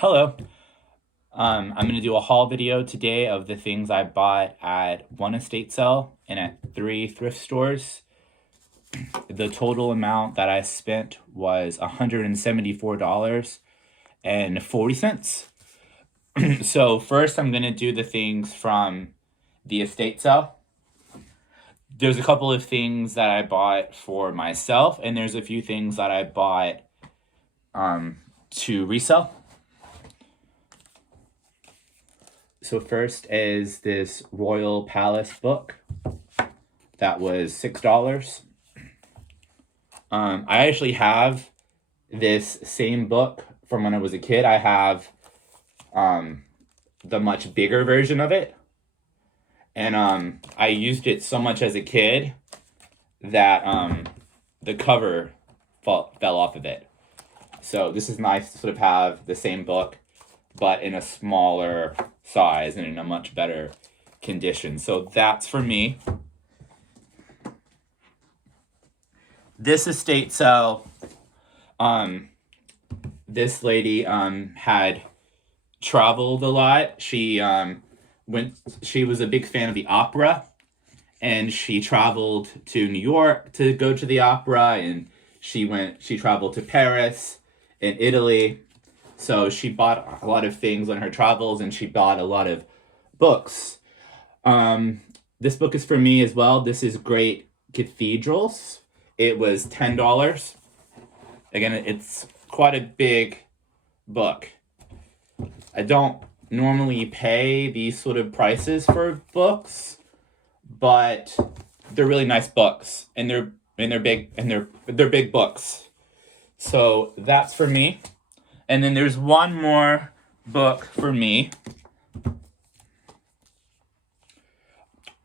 Hello. I'm going to do a haul video today of the things I bought at one estate sale and at 3 thrift stores. The total amount that I spent was $174.40. So first I'm going to do the things from the estate sale. There's a couple of things that I bought for myself, and there's a few things that I bought to resell. So first is this Royal Palace book. That was $6. I actually have this same book from when I was a kid. I have the much bigger version of it. And I used it so much as a kid that the cover fell off of it. So this is nice to sort of have the same book, but in a smaller size and in a much better condition. So that's for me. This estate sale, this lady had traveled a lot. She was a big fan of the opera, and she traveled to New York to go to the opera, and she traveled to Paris and Italy. So she bought a lot of things on her travels, and she bought a lot of books. This book is for me as well. This is Great Cathedrals. It was $10. Again, it's quite a big book. I don't normally pay these sort of prices for books, but they're really nice books, and they're big, and they're big books. So that's for me. And then there's one more book for me.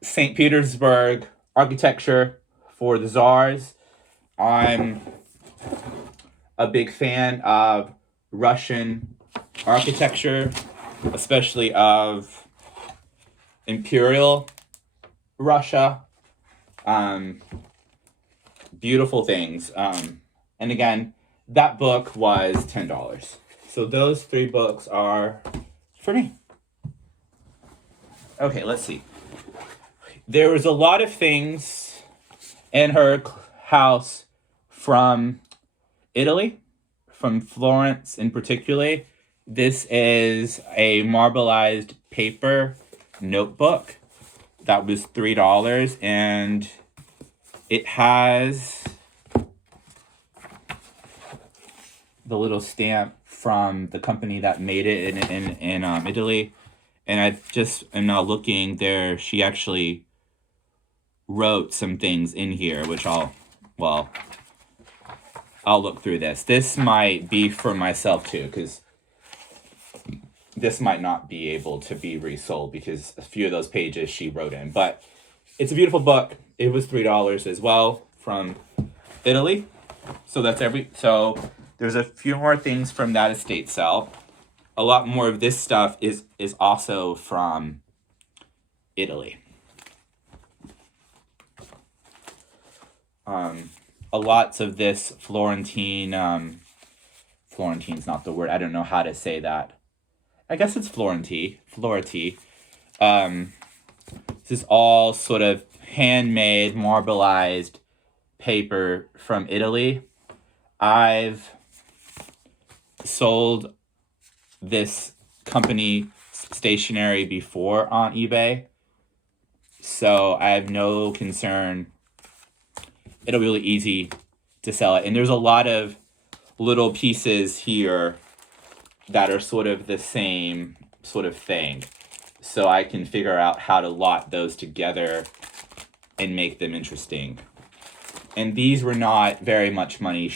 St. Petersburg Architecture for the Tsars. I'm a big fan of Russian architecture, especially of Imperial Russia. Beautiful things. And again, that book was $10. So those 3 books are for me. Okay, let's see. There was a lot of things in her house from Italy, from Florence in particular. This is a marbleized paper notebook that was $3, and it has the little stamp from the company that made it in Italy. And I just am now looking there. She actually wrote some things in here, which I'll look through this. This might be for myself too, because this might not be able to be resold because a few of those pages she wrote in. But it's a beautiful book. It was $3 as well from Italy. So there's a few more things from that estate sale. A lot more of this stuff is also from Italy. Lots of this Florentine's not the word. I don't know how to say that. I guess it's Florenti. This is all sort of handmade, marbleized paper from Italy. I've sold this company stationery before on eBay, so I have no concern. It'll be really easy to sell it. And there's a lot of little pieces here that are sort of the same sort of thing. So I can figure out how to lot those together and make them interesting. And these were not very much money.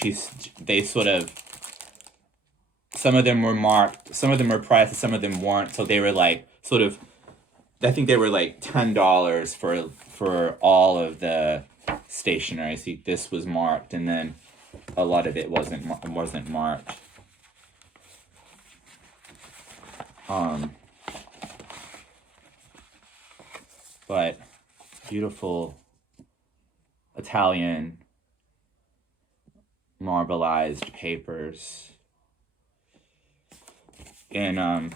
Some of them were marked, some of them were priced, some of them weren't. So they were like I think they were like $10 for all of the stationery. See, this was marked, and then a lot of it wasn't marked. But beautiful Italian marbleized papers. And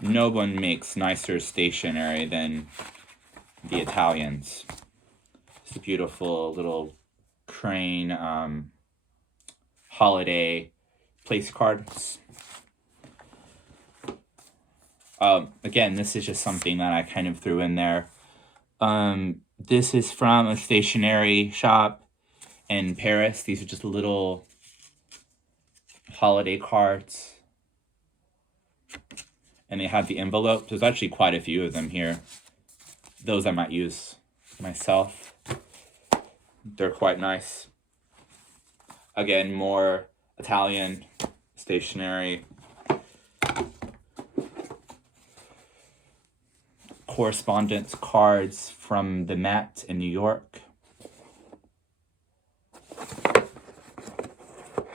no one makes nicer stationery than the Italians. It's a beautiful little crane holiday place cards. Again, this is just something that I kind of threw in there. This is from a stationery shop in Paris. These are just little holiday cards. And they have the envelopes. There's actually quite a few of them here. Those I might use myself. They're quite nice. Again, more Italian stationery. Correspondence cards from the Met in New York.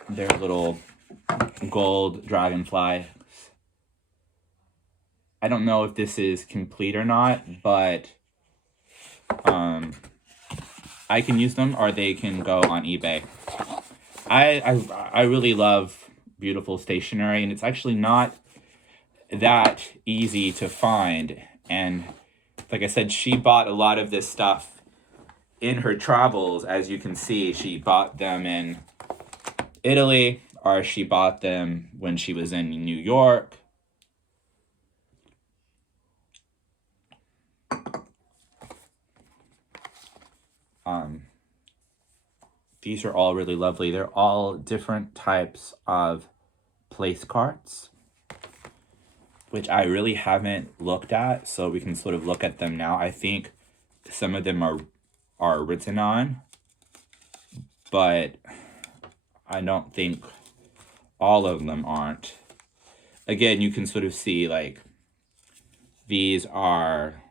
They're little gold dragonfly. I don't know if this is complete or not, but I can use them or they can go on eBay. I really love beautiful stationery, and it's actually not that easy to find. And like I said, she bought a lot of this stuff in her travels. As you can see, she bought them in Italy, or she bought them when she was in New York. These are all really lovely. They're all different types of place cards, which I really haven't looked at, so we can sort of look at them now. I think some of them are written on, but I don't think all of them aren't. Again, you can sort of see, like, these are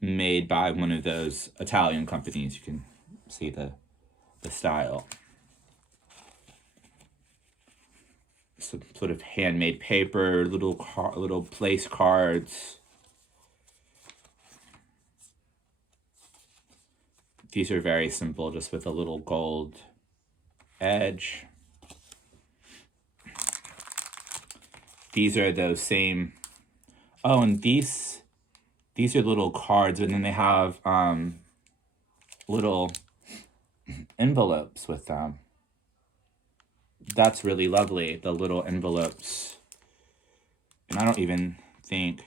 made by one of those Italian companies. You can see the style. Some sort of handmade paper, little place cards. These are very simple, just with a little gold edge. These are those same. Oh, and these are little cards, and then they have little envelopes with them. That's really lovely, the little envelopes. And I don't think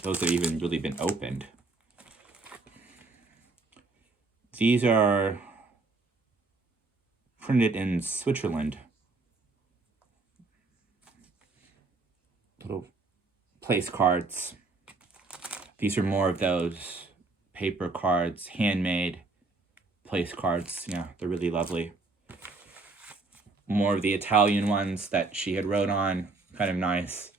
those have even really been opened. These are printed in Switzerland. Little place cards. These are more of those paper cards, handmade place cards. Yeah, they're really lovely. More of the Italian ones that she had wrote on. Kind of nice.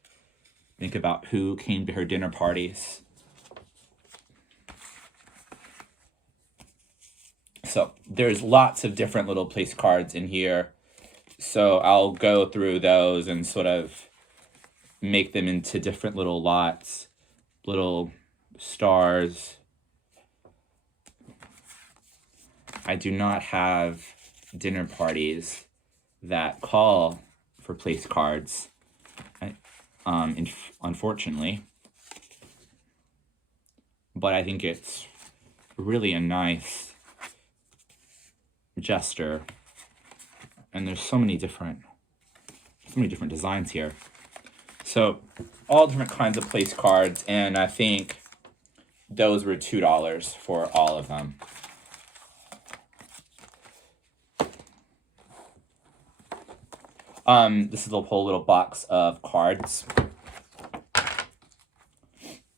Think about who came to her dinner parties. So there's lots of different little place cards in here. So I'll go through those and sort of make them into different little lots, little stars. I do not have dinner parties that call for place cards, unfortunately. But I think it's really a nice gesture. And there's so many different designs here. So all different kinds of place cards, and I think those were $2 for all of them. This is a whole little box of cards.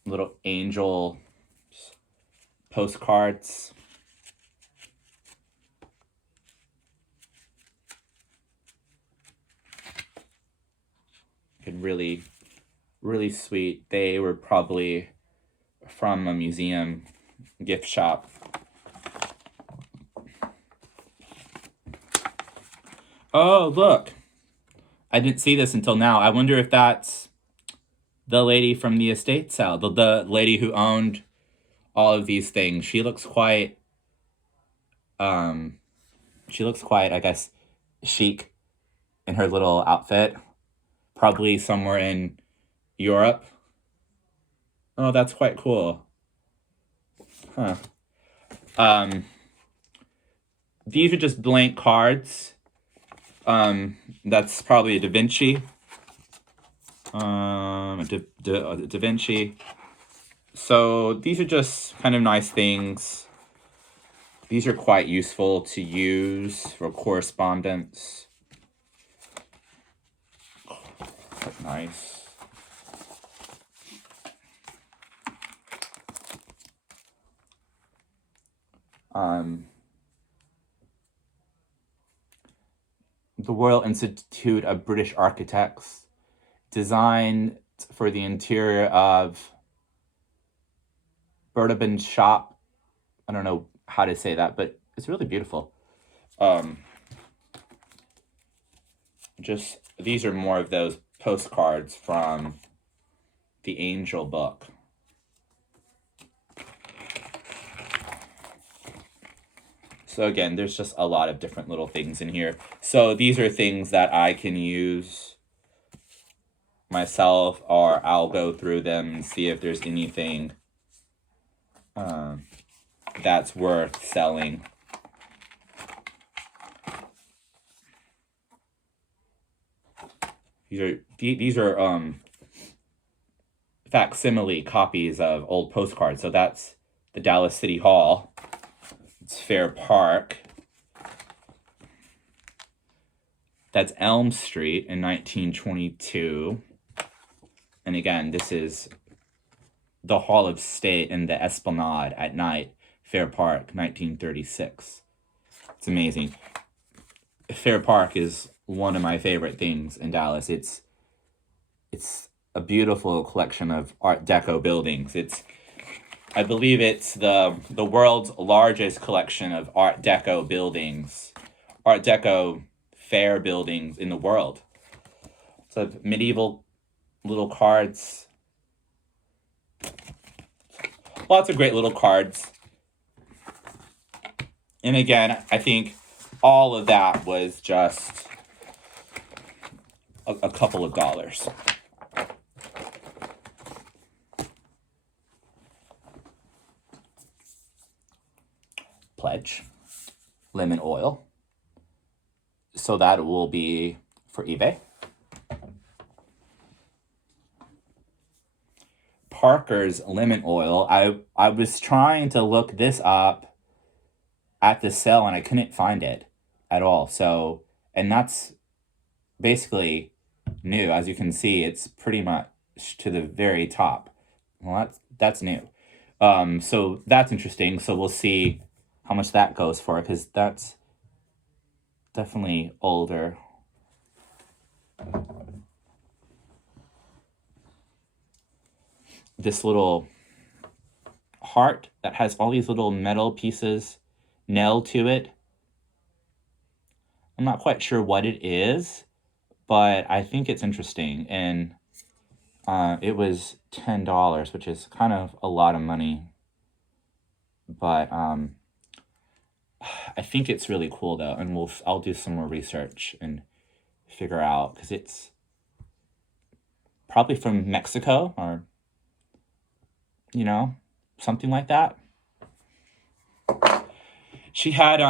Little angel postcards. And really, really sweet. They were probably from a museum gift shop. Oh, look. I didn't see this until now. I wonder if that's the lady from the estate sale, the lady who owned all of these things. She looks quite She looks quite, I guess, chic in her little outfit. Probably somewhere in Europe. Oh, that's quite cool. Huh. Um, these are just blank cards. That's probably a Da Vinci. Da Vinci. So these are just kind of nice things. These are quite useful to use for correspondence. Quite nice. The Royal Institute of British Architects designed for the interior of Bourbon shop. I don't know how to say that, but it's really beautiful. Just these are more of those postcards from the Angel book. So again, there's just a lot of different little things in here. So these are things that I can use myself, or I'll go through them and see if there's anything that's worth selling. These are facsimile copies of old postcards. So that's the Dallas City Hall. It's Fair Park. That's Elm Street in 1922. And again, this is the Hall of State in the Esplanade at night, Fair Park, 1936. It's amazing. Fair Park is one of my favorite things in Dallas. It's a beautiful collection of Art Deco buildings. I believe it's the world's largest collection of Art Deco buildings, Art Deco fair buildings in the world. So medieval little cards. Lots of great little cards. And again, I think all of that was just a couple of dollars. Pledge. Lemon oil. So that will be for eBay. Parker's lemon oil. I was trying to look this up at the sale and I couldn't find it at all. So, and that's basically new. As you can see, it's pretty much to the very top. Well, that's new. So that's interesting. So we'll see how much that goes for, because that's definitely older. This little heart that has all these little metal pieces nailed to it. I'm not quite sure what it is, but I think it's interesting. And it was $10, which is kind of a lot of money. But I think it's really cool though, and I'll do some more research and figure out, because it's probably from Mexico or something like that. She had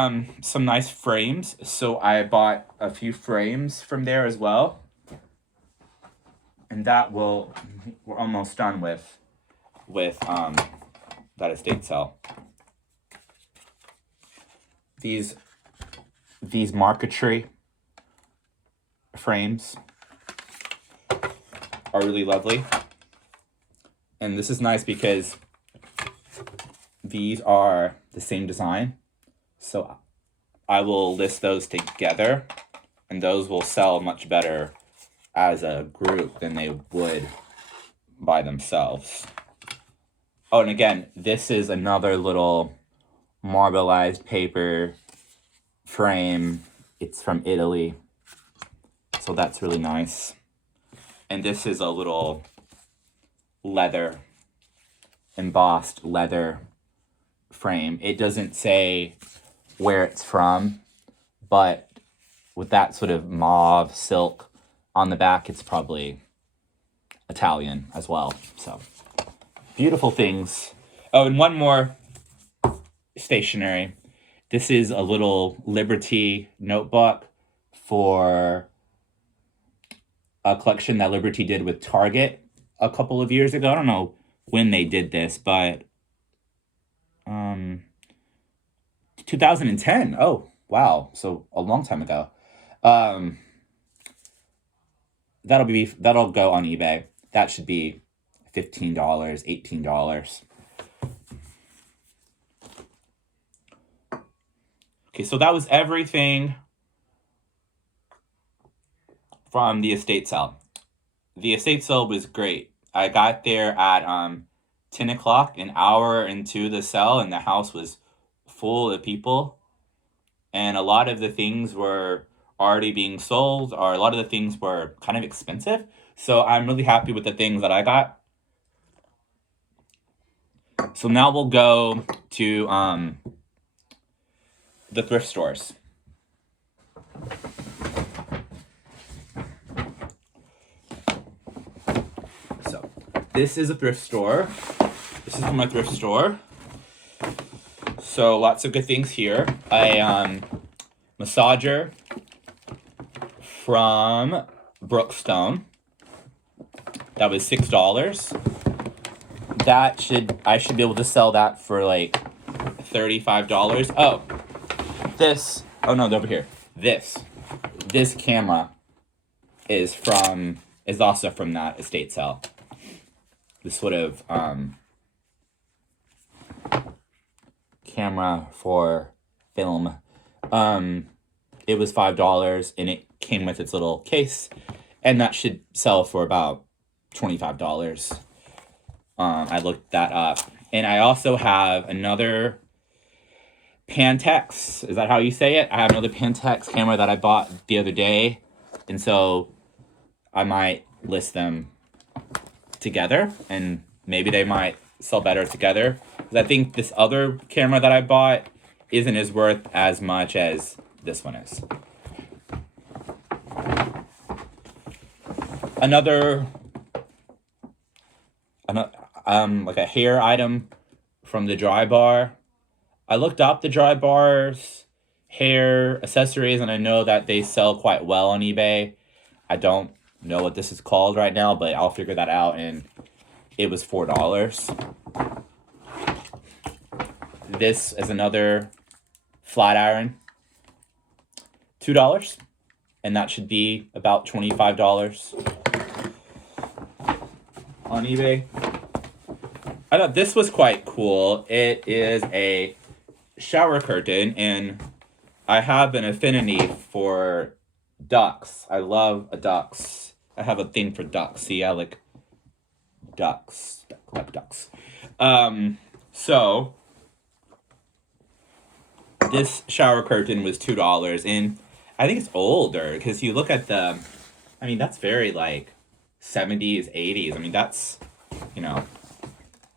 some nice frames, so I bought a few frames from there as well. And we're almost done with that estate sale. These marquetry frames are really lovely. And this is nice because these are the same design. So I will list those together, and those will sell much better as a group than they would by themselves. Oh, and again, this is another little marbleized paper frame. It's from Italy. So that's really nice. And this is a little embossed leather frame. It doesn't say where it's from, but with that sort of mauve silk on the back, it's probably Italian as well. So beautiful things. Oh, and one more stationery. This is a little Liberty notebook for a collection that Liberty did with Target a couple of years ago. I don't know when they did this, but 2010. Oh, wow. So a long time ago. That'll go on eBay. That should be $15, $18. Okay, so that was everything from the estate sale. The estate sale was great. I got there at 10 o'clock, an hour into the sale, and the house was full of people. And a lot of the things were already being sold, or a lot of the things were kind of expensive. So I'm really happy with the things that I got. So now we'll go to the thrift stores. So this is a thrift store. This is from my thrift store. So lots of good things here. A massager from Brookstone. That was $6. I should be able to sell that for like $35. Oh, no, they're over here. This camera is also from that estate sale. This sort of camera for film. It was $5 and it came with its little case, and that should sell for about $25. I looked that up. And I also have another Pantex. Is that how you say it? I have another Pantex camera that I bought the other day. And so I might list them together, and maybe they might sell better together. Because I think this other camera that I bought isn't as worth as much as this one is. Another like a hair item from the Dry Bar. I looked up the Dry Bar's hair accessories, and I know that they sell quite well on eBay. I don't know what this is called right now, but I'll figure that out, and it was $4. This is another flat iron, $2, and that should be about $25 on eBay. I thought this was quite cool. It is a shower curtain, and I have an affinity for ducks. I love ducks. I have a thing for ducks. See, I like ducks. Like ducks. So this shower curtain was $2, and I think it's older because you look at that's very like 70s, 80s. That's,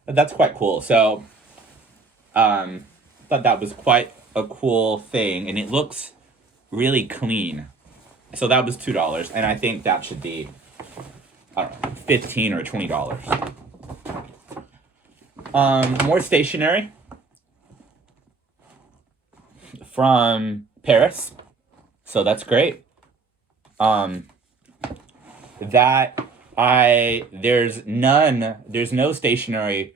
that's quite cool. So, thought that was quite a cool thing, and it looks really clean. So that was $2, and I think that should be, $15 or $20. More stationery from Paris. So that's great. There's no stationery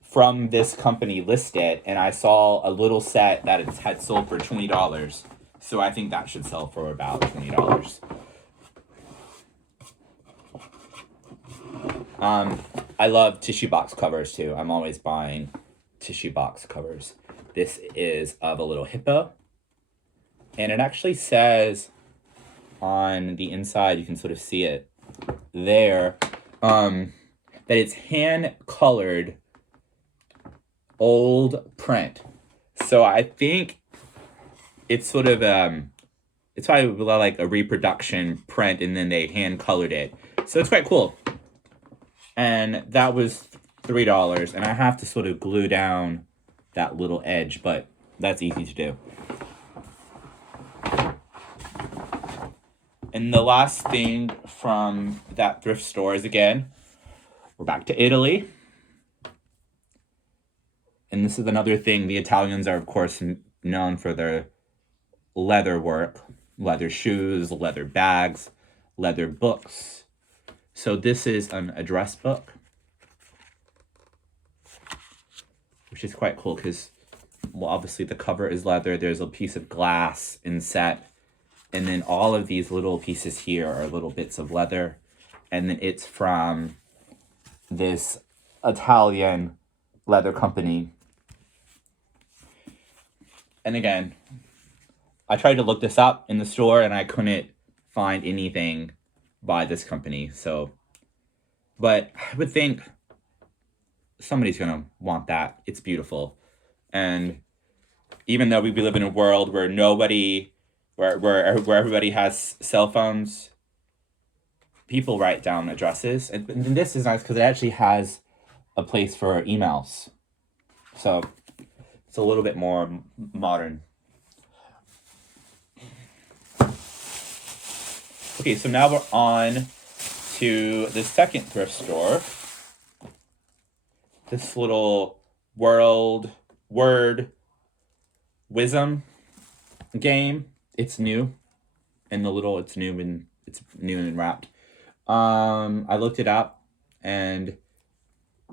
from this company listed, and I saw a little set that it had sold for $20. So I think that should sell for about $20. I love tissue box covers too. I'm always buying tissue box covers. This is of a little hippo, and it actually says on the inside, you can sort of see it there, that it's hand colored old print. So I think it's sort of it's probably like a reproduction print, and then they hand colored it. So it's quite cool. And that was $3, and I have to sort of glue down that little edge, but that's easy to do. And the last thing from that thrift store is, again, we're back to Italy. And this is another thing. The Italians are, of course, known for their leather work, leather shoes, leather bags, leather books. So this is an address book, which is quite cool because, well, obviously the cover is leather. There's a piece of glass inset. And then all of these little pieces here are little bits of leather. And then it's from this Italian leather company. And again, I tried to look this up in the store and I couldn't find anything by this company. So, but I would think somebody's going to want that. It's beautiful. And even though we live in a world where where everybody has cell phones, people write down addresses. And this is nice because it actually has a place for emails. So it's a little bit more modern. Okay, so now we're on to the second thrift store. This little word wisdom game. It's new. And it's new and wrapped. I looked it up and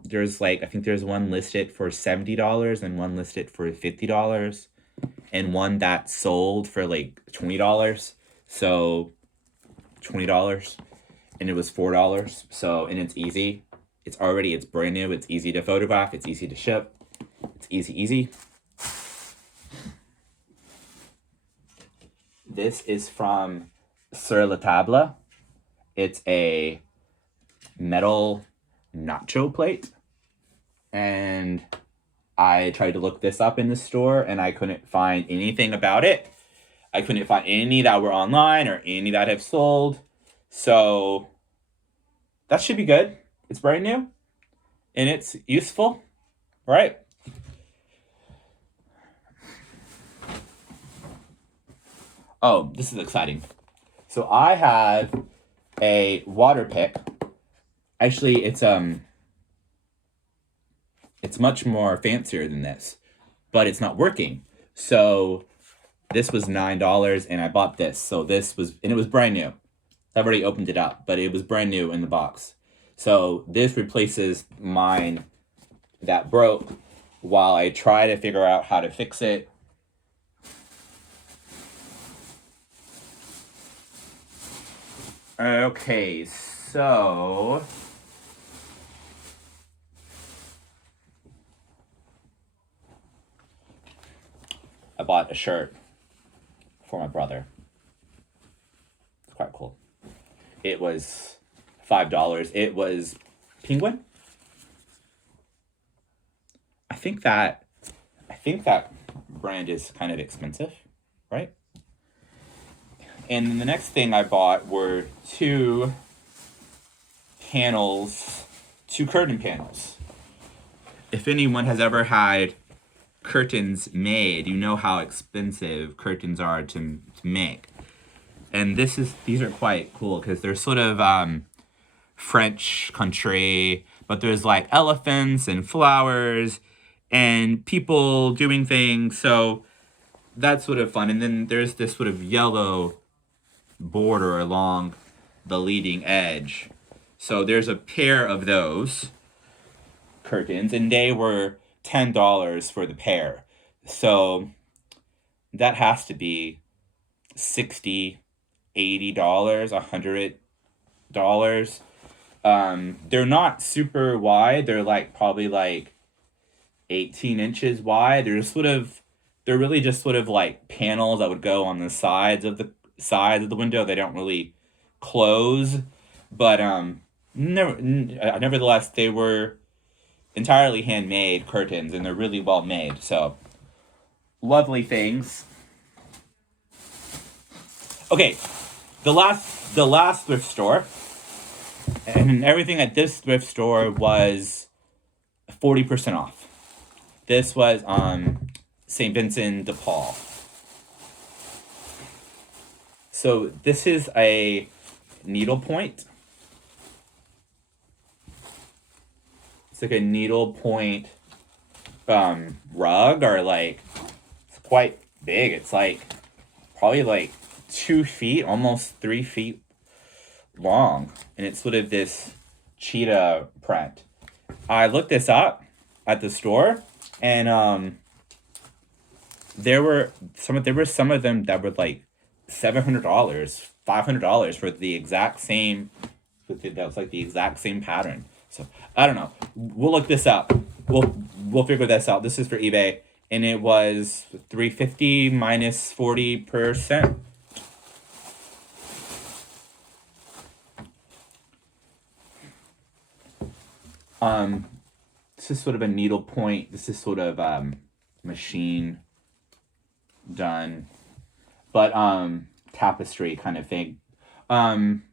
there's I think there's one listed for $70 and one listed for $50 and one that sold for $20. So $20 and it was $4. So, and it's easy. It's brand new. It's easy to photograph. It's easy to ship. It's easy. This is from Sur la Table. It's a metal nacho plate. And I tried to look this up in the store and I couldn't find anything about it. I couldn't find any that were online or any that have sold. So that should be good. It's brand new and it's useful, right? Oh, this is exciting. So I have a water pick. Actually, it's much more fancier than this, but it's not working. So this was $9 and I bought this. So it was brand new. I've already opened it up, but it was brand new in the box. So this replaces mine that broke while I try to figure out how to fix it. Okay, so I bought a shirt for my brother. It's quite cool. It was $5. It was Penguin. I think that brand is kind of expensive, right? And then the next thing I bought were two curtain panels. If anyone has ever had curtains made, you know how expensive curtains are to make. And these are quite cool because they're sort of French country, but there's elephants and flowers and people doing things. So that's sort of fun. And then there's this sort of yellow border along the leading edge. So there's a pair of those curtains and they were $10 for the pair. So that has to be $60, $80, $100. They're not super wide. They're probably 18 inches wide. They're really just sort of panels that would go on the sides of the window. They don't really close, but nevertheless, they were entirely handmade curtains, and they're really well made. So lovely things. Okay, the last thrift store, and everything at this thrift store was 40% off. This was St. Vincent de Paul. So this is a needlepoint. It's like a needlepoint rug, or like, it's quite big. It's like probably like 2 feet, almost 3 feet long, and it's sort of this cheetah print. I looked this up at the store, and there were some of them that were like $700, $500 for the exact same. That was like the exact same pattern. So I don't know. We'll look this up. We'll figure this out. This is for eBay, and it was $350 minus 40%. This is sort of a needlepoint. This is sort of machine done, but tapestry kind of thing.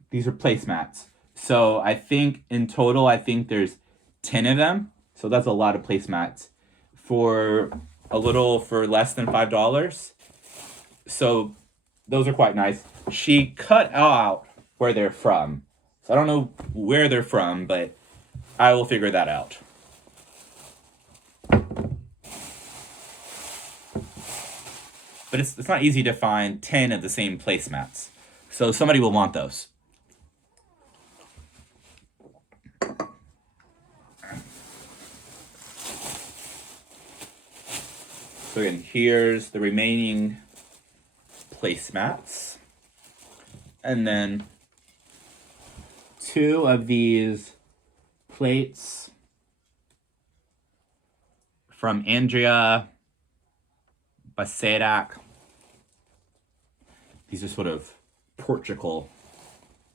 These are placemats. So I think in total, there's 10 of them. So that's a lot of placemats for less than $5. So those are quite nice. She cut out where they're from. So I don't know where they're from, but I will figure that out. But it's not easy to find 10 of the same placemats. So somebody will want those. So again, here's the remaining placemats. And then 2 of these plates from Andrea Bacedac. These are sort of Portugal,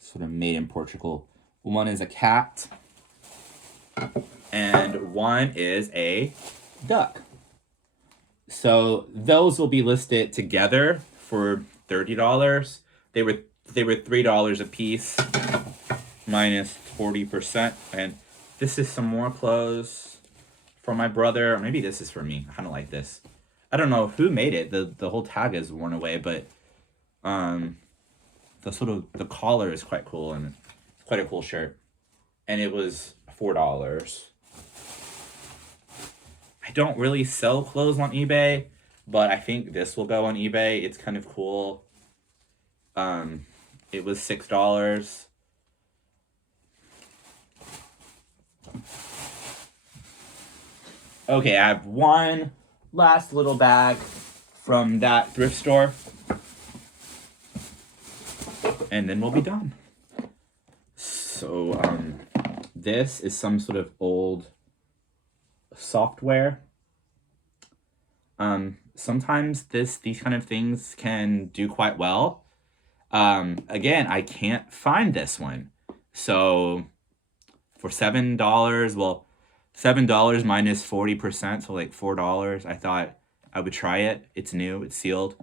sort of made in Portugal. One is a cat, and one is a duck. So those will be listed together for $30. They were $3 a piece, minus 40%. And this is some more clothes for my brother. Maybe this is for me. I kind of like this. I don't know who made it. The whole tag is worn away, but the collar is quite cool, and it's quite a cool shirt. And it was $4. I don't really sell clothes on eBay, but I think this will go on eBay. It's kind of cool. It was $6. Okay, I have one last little bag from that thrift store, and then we'll be done. So this is some sort of old software. Sometimes these kind of things can do quite well. Again, I can't find this one. So for $7, well, $7 minus 40%, so like $4. I thought I would try it. It's new, it's sealed.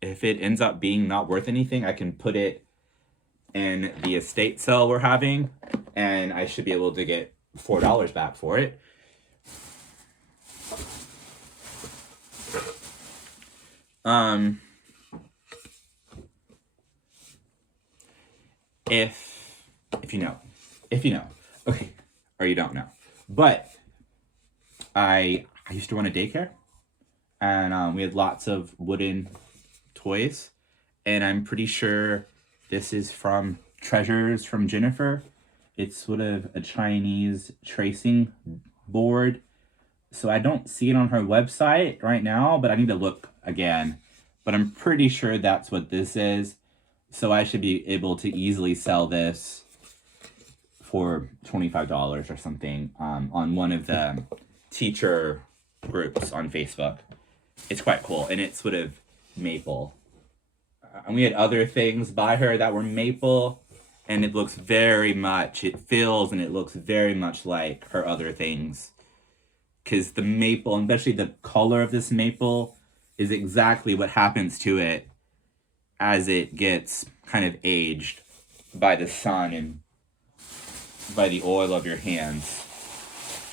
If it ends up being not worth anything, I can put it in the estate sale we're having, and I should be able to get $4 back for it. If you know, okay, or you don't know, but I used to run a daycare, and we had lots of wooden toys, and I'm pretty sure this is from Treasures from Jennifer. It's sort of a Chinese tracing board. So I don't see it on her website right now, but I need to look again. But I'm pretty sure that's what this is. So I should be able to easily sell this for $25 or something on one of the teacher groups on Facebook. It's quite cool, and it's sort of maple. And we had other things by her that were maple, and it looks it feels and it looks very much like her other things. Because the maple, and especially the color of this maple, is exactly what happens to it as it gets kind of aged by the sun and by the oil of your hands.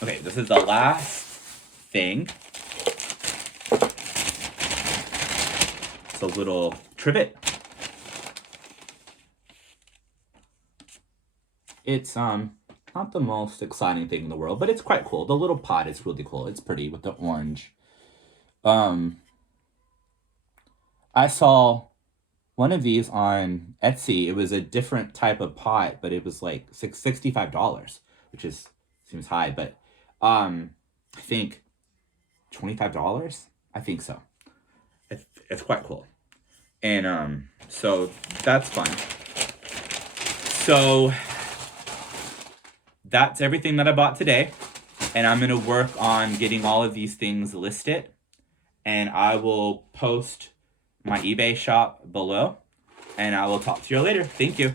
Okay, this is the last thing. It's a little trivet. It's not the most exciting thing in the world, but it's quite cool. The little pot is really cool. It's pretty with the orange. I saw one of these on Etsy. It was a different type of pot, but it was like $65, which seems high, but I think $25. I think so. It's quite cool, and so that's fun. So that's everything that I bought today, and I'm gonna work on getting all of these things listed, and I will post my eBay shop below, and I will talk to you later. Thank you.